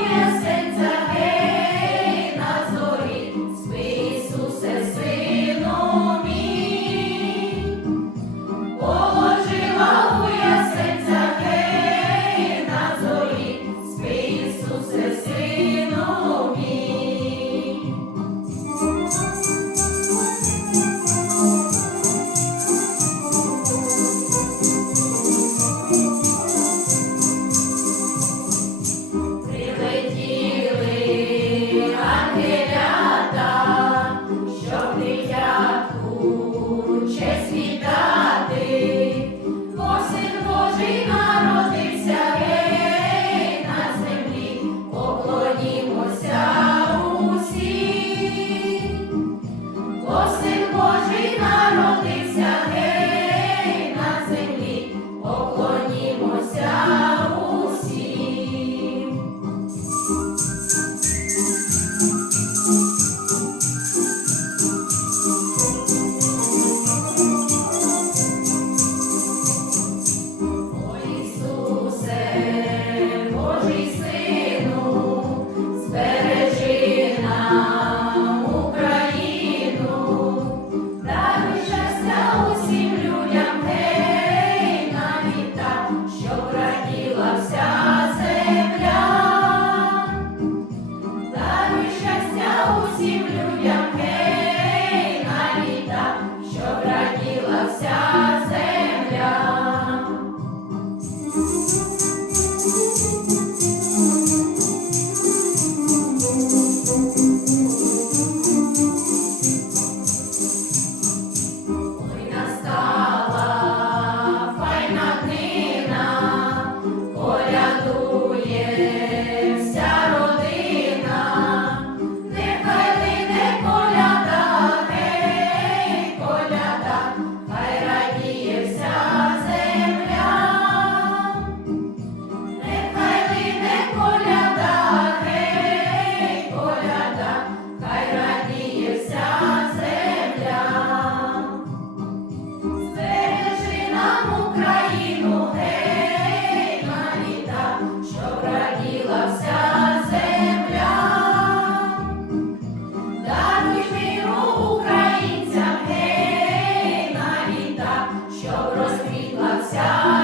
yes. всім. світла вся.